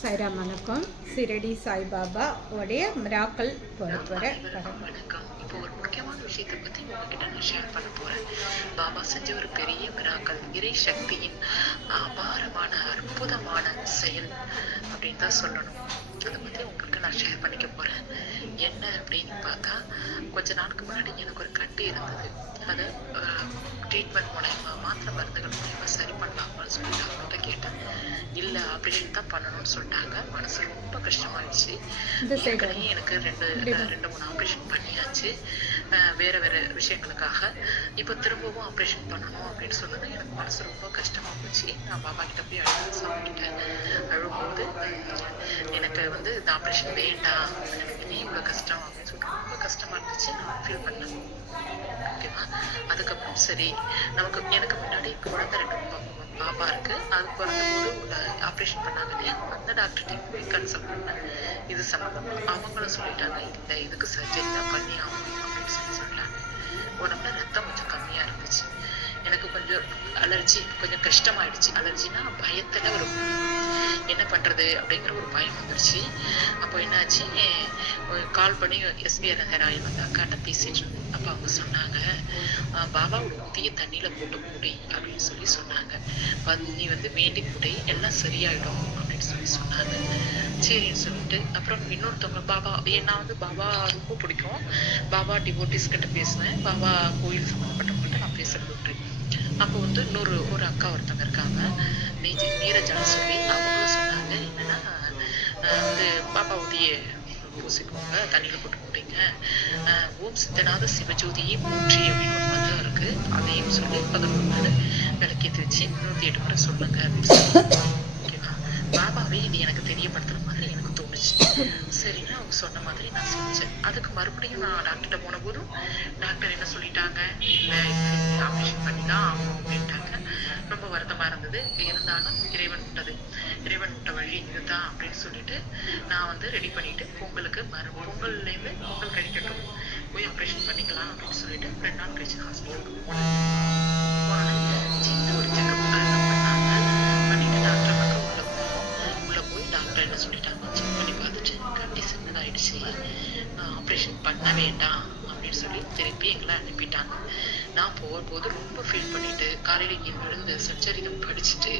சாய்ராம் வணக்கம். சிரடி சாய்பாபா உடைய மிராக்கல் வணக்கம். இப்போ ஒரு முக்கியமான விஷயத்தை பத்தி உங்ககிட்ட நான் ஷேர் பண்ண போறேன். பாபா செஞ்ச ஒரு பெரிய மிராக்கல், இறை சக்தியின் அபாரமான அற்புதமான செயல் அப்படின்னு தான் சொல்லணும். அதை பத்தி உங்களுக்கு நான் ஷேர் பண்ணிக்க போறேன். என்ன அப்படின்னு பார்த்தா, கொஞ்ச நாளுக்கு முன்னாடி எனக்கு ஒரு கட்டி இருந்தது. அது ட்ரீட்மெண்ட் மூலயமா, மாத்திரை மருந்துகள் மூலயமா சரி பண்ணலாமான்னு சொல்லி டாக்டர்கிட்ட கேட்டேன். இல்லை, ஆப்ரேஷன் தான் பண்ணணும்னு சொல்லிட்டாங்க. மனசு ரொம்ப கஷ்டமாயிடுச்சு. ஏற்கனவே எனக்கு ரெண்டு மூணு ஆப்ரேஷன் பண்ணியாச்சு வேற வேற விஷயங்களுக்காக. இப்போ திரும்பவும் ஆப்ரேஷன் பண்ணணும் அப்படின்னு சொன்னது எனக்கு மனசு ரொம்ப கஷ்டமா போச்சு. நான் பாபா கிட்ட போய் அழுது சாப்பிட்டுட்டேன். அழும்போது எனக்கு இந்த ஆப்ரேஷன் வேண்டாம், எனக்கு நீ இவ்வளோ கஷ்டம் அப்படின்னு சொல்லிட்டு ரொம்ப கஷ்டமா இருந்துச்சு. நான் ஃபீல் பண்ணேன். ஓகேவா? அதுக்கப்புறம் சரி, எனக்கு முன்னாடி குழந்தை ரெண்டு பாப்பா இருக்கு. அது பிறந்தபோது ஆப்ரேஷன் பண்ணாங்க இல்லையா, அந்த டாக்டர்கிட்ட போய் கன்சல்ட் பண்ணேன் இது சம்பந்தமா. அவங்களும் சொல்லிட்டாங்க, இல்லை இதுக்கு சர்ஜரி தான் பண்ணி ஆகணும் அப்படின்னு சொல்லிட்டாங்க. உடம்புல ரத்தம் கொஞ்சம் கம்மியா இருந்துச்சு. எனக்கு கொஞ்சம் அலர்ஜி, கொஞ்சம் கஷ்டமாயிடுச்சு. அலர்ஜினா பயத்துல ஒரு என்ன பண்றது அப்படிங்கிற ஒரு பயம் வந்துருச்சு. அப்போ என்னாச்சு, கால் பண்ணி எஸ்பிஆர் நகராயில் வந்து அக்காட்ட பேசிட்டு இருந்தேன். அப்போ அவங்க சொன்னாங்க, பாபாவோட ஊதிய தண்ணியில போட்டு குடி அப்படின்னு சொன்னாங்க. நீ வேண்டி குடி, எல்லாம் சரியாயிடும் அப்படின்னு சொன்னாங்க. சரின்னு சொல்லிட்டு அப்புறம் இன்னொருத்தவங்க பாபா, நான் பாபா ரொம்ப பிடிக்கும். பாபா டிவோட்டிஸ் கிட்ட பேசுவேன். பாபா கோயில் சம்மந்தப்பட்டவங்கள்ட்ட நான் பேசுறது உண்டு. அப்போ ஒரு அக்கா ஒருத்தவங்க இருக்காங்க, நீரஜான்னு சொல்லி. அவங்களும் சொன்னாங்க என்னன்னா, பாபா ஊதிய பூசிக்கோங்க, தண்ணியில போட்டு போட்டீங்க, ஓம் சித்தநாத சிவஜோதியை போற்றி அப்படின்னு ஒரு மந்திரம் இருக்கு, அதையும் சொல்லி 11 நாள் விளக்கேற்றி வச்சு 108 முறை சொல்லுங்க அப்படின்னு சொல்லி. ஓகேவா? பாபாவே இது எனக்கு தெரியப்படுத்துற மாதிரி எனக்கு தோணுச்சு. சரின்னா அவங்க சொன்ன மாதிரி நான் செஞ்சேன். அதுக்கு மறுபடியும் நான் டாக்டர்கிட்ட போன போதும் டாக்டர் என்ன சொல்லிட்டாங்க, இல்லை ஆப்ரேஷன் பண்ணி தான் ஆகணும் அப்படின்ட்டாங்க. ரொம்ப வருத்தமா இருந்தது. இருந்தாலும் இறைவன் விட்ட வழி இதுதான் அப்படின்னு சொல்லிட்டு நான் ரெடி பண்ணிட்டு பொங்கலுக்கு பொங்கல்லேருந்து பொங்கல் கழிக்கட்டும், போய் ஆப்ரேஷன் பண்ணிக்கலாம் அப்படின்னு சொல்லிட்டு 2 நாள் கழிச்சு ஹாஸ்பிட்டலுக்கு போனேன். சின்ன ஒரு செக்கப் பண்ணாங்க. பண்ணிட்டு டாக்டர் உள்ள போய் டாக்டர் என்ன சொல்லிட்டாங்க, செக் பண்ணி பார்த்துட்டு கட்டி சின்னதாயிடுச்சு, ஆப்ரேஷன் பண்ண வேண்டாம் அப்படின்னு சொல்லி திருப்பி எங்களை அனுப்பிட்டாங்க. நான் போகும்போது ரொம்ப ஃபீல் பண்ணிட்டு காலையில எழுந்து சச்சரிதம் படிச்சுட்டு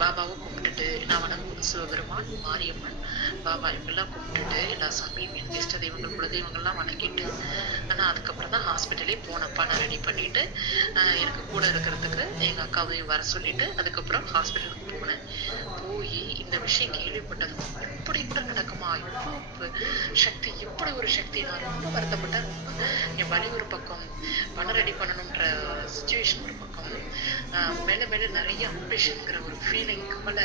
பாபாவை கும்பிட்டுட்டு, நான் வணங்கும்போது சிவபெருமான், மாரியம்மன், பாபா இவங்கெல்லாம் கும்பிட்டுட்டு எல்லா சாமியும் என் இஷ்ட தெய்வங்கள் குலதெய்வங்கள்லாம் வணங்கிட்டு, ஆனால் அதுக்கப்புறம் தான் ஹாஸ்பிட்டலே போனப்பா நான் ரெடி பண்ணிட்டு எனக்கு கூட இருக்கிறதுக்கு எங்கள் அக்காவையும் வர சொல்லிட்டு அதுக்கப்புறம் ஹாஸ்பிட்டலுக்கு போனேன். போய் இந்த விஷயம் கேள்விப்பட்டதும் இப்படி கூட நடக்குமா, இவ்வளோ சக்தி, இப்படி ஒரு சக்தி, நான் ரொம்ப வருத்தப்பட்டேன். என் வழி ஒரு பக்கம், பணம் ரெடி பண்ணணுன்ற சுச்சுவேஷன் ஒரு பக்கம், மேல மேல நிறைய ஆப்ரேஷன்ங்கிற ஒரு ஃபீலிங் மேல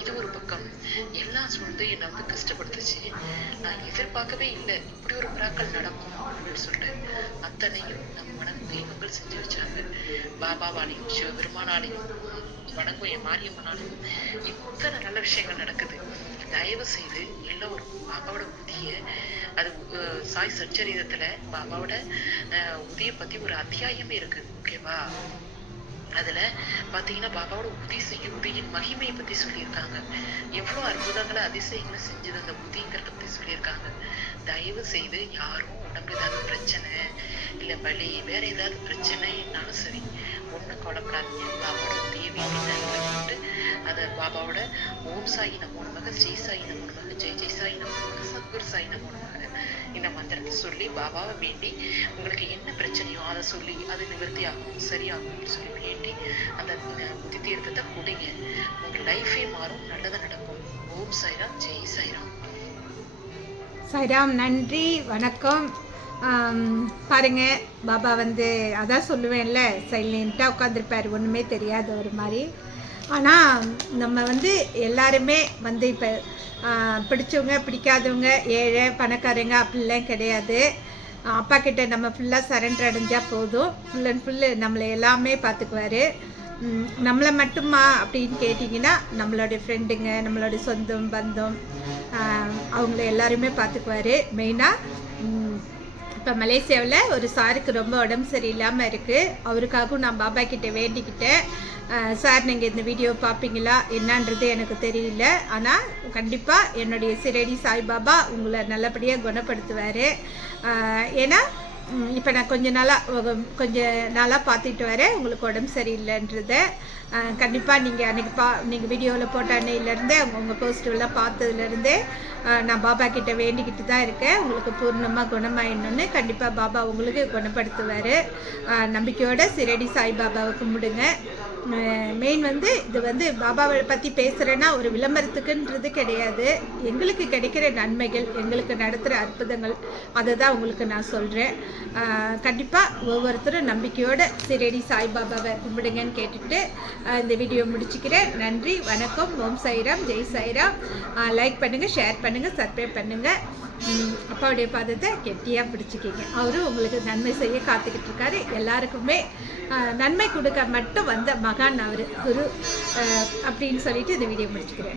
இது ஒரு பக்கம், எல்லாம் என்னை கஷ்டப்படுத்துச்சு. நான் எதிர்பார்க்கவே இல்லை இப்படி ஒரு மிராக்கல் நடக்கும் அப்படின்னு சொல்லிட்டு. அத்தனையும் நம்ம மனம் தெய்வங்கள் செஞ்சு வச்சாங்க. பாபாவாலையும் சிவபெருமானாலையும் வணங்கும் என் மாரியம்மனாலையும் இத்தனை நல்ல விஷயங்கள் நடக்குது. தயவு செய்து எல்லோரும் பாபாவோட உதிய, அது சாய் சச்சரிதத்துல பாபாவோட உதிய பத்தி ஒரு அத்தியாயமே இருக்கு. ஓகேவா? அதுல பாத்தீங்கன்னா பாபாவோட உதியின் மகிமையை பத்தி சொல்லியிருக்காங்க. எவ்வளவு அற்புதங்களை அதிசயங்களை செஞ்சது அந்த உதிங்கிறத பத்தி சொல்லியிருக்காங்க. தயவு செய்து யாரும் உடம்பு ஏதாவது பிரச்சனை இல்ல வலி, வேற ஏதாவது பிரச்சனைனாலும் சரி, ஒண்ணும் கவலைப்படாதீங்க. பாபாவோட உதிய வேண்டி அதை பாபாவோட ஓம் சாயி நமோ நமக, ஸ்ரீ சாயி நமோ நமக, ஜெய் ஜெய் சாயி நமோ நமக, சத்குரு சாயி நமோ நமக இந்த மந்திரத்தை சொல்லி பாபாவை வேண்டி உங்களுக்கு என்ன பிரச்சனையோ அதை சொல்லி அது நிவர்த்தி ஆகும், சரியாகும் சொல்லி வேண்டி அந்த புத்தி தீர்த்தத்தை குடிங்க. உங்க லைஃபே மாறும், நல்லது நடக்கும். ஓம் சாய்ராம், ஜெய் சாய்ராம். சாய்ராம், நன்றி, வணக்கம். பாருங்க, பாபா அதான் சொல்லுவேன்ல, சைலண்ட்டாக உட்காந்துருப்பார், ஒன்றுமே தெரியாத ஒரு மாதிரி. ஆனால் நம்ம எல்லாருமே இப்போ பிடிச்சவங்க பிடிக்காதவங்க, ஏழை பணக்காரங்க அப்படிலாம் கிடையாது. அப்பா கிட்ட நம்ம ஃபுல்லாக சரண்டர் அடைஞ்சால் போதும். ஃபுல் அண்ட் ஃபுல்லு நம்மளை எல்லாமே பார்த்துக்குவார். நம்மளை மட்டுமா அப்படின்னு கேட்டிங்கன்னா, நம்மளுடைய ஃப்ரெண்டுங்க, நம்மளுடைய சொந்தம் பந்தம், அவங்கள எல்லாருமே பார்த்துக்குவார். மெயினாக இப்போ மலேசியாவில் ஒரு சாருக்கு ரொம்ப உடம்பு சரியில்லாமல் இருக்குது. அவருக்காகவும் நான் பாபா கிட்டே வேண்டிக்கிட்டேன். சார் நீங்கள் இந்த வீடியோ பார்ப்பீங்களா என்னன்றது எனக்கு தெரியல, ஆனால் கண்டிப்பாக என்னுடைய சிரடி சாய்பாபா உங்களை நல்லபடியாக குணப்படுத்துவார். ஏன்னா இப்போ நான் கொஞ்ச நாளாக பார்த்துட்டு வரேன் உங்களுக்கு உடம்பு சரியில்லைன்றத. கண்டிப்பாக நீங்கள் அன்றைக்கி நீங்கள் வீடியோவில் போட்ட அன்னையிலேருந்தே உங்கள் போஸ்டெல்லாம் பார்த்ததுலேருந்தே நான் பாபா கிட்டே வேண்டிக்கிட்டு தான் இருக்கேன். உங்களுக்கு பூர்ணமாக குணமாயிடணுன்னு கண்டிப்பாக பாபா உங்களுக்கு குணப்படுத்துவார். நம்பிக்கையோடு சிரடி சாய்பாபாவை கும்பிடுங்க. மெயின் இது பாபாவை பற்றி பேசுகிறேன்னா ஒரு விளம்பரத்துக்குன்றது கிடையாது. எங்களுக்கு கிடைக்கிற நன்மைகள், எங்களுக்கு நடத்துகிற அற்புதங்கள், அதை தான் உங்களுக்கு நான் சொல்கிறேன். கண்டிப்பாக ஒவ்வொருத்தரும் நம்பிக்கையோடு சிரடி சாய்பாபாவை கும்பிடுங்கன்னு கேட்டுட்டு இந்த வீடியோ முடிச்சுக்கிறேன். நன்றி, வணக்கம், ஓம் சாய்ராம், ஜெய் சாய்ராம். லைக் பண்ணுங்கள், ஷேர் பண்ணுங்கள், சப்ஸ்கிரைப் பண்ணுங்கள். அப்பாவுடைய பாதத்தை கெட்டியாக பிடிச்சிக்கிங்க. அவரும் உங்களுக்கு நன்மை செய்ய காத்துக்கிட்டு இருக்காரு. எல்லாருக்குமே நன்மை கொடுக்க மட்டும் வந்த மகான் அவர் குரு அப்படின்னு சொல்லிட்டு இந்த வீடியோ முடிச்சுக்கிறேன்.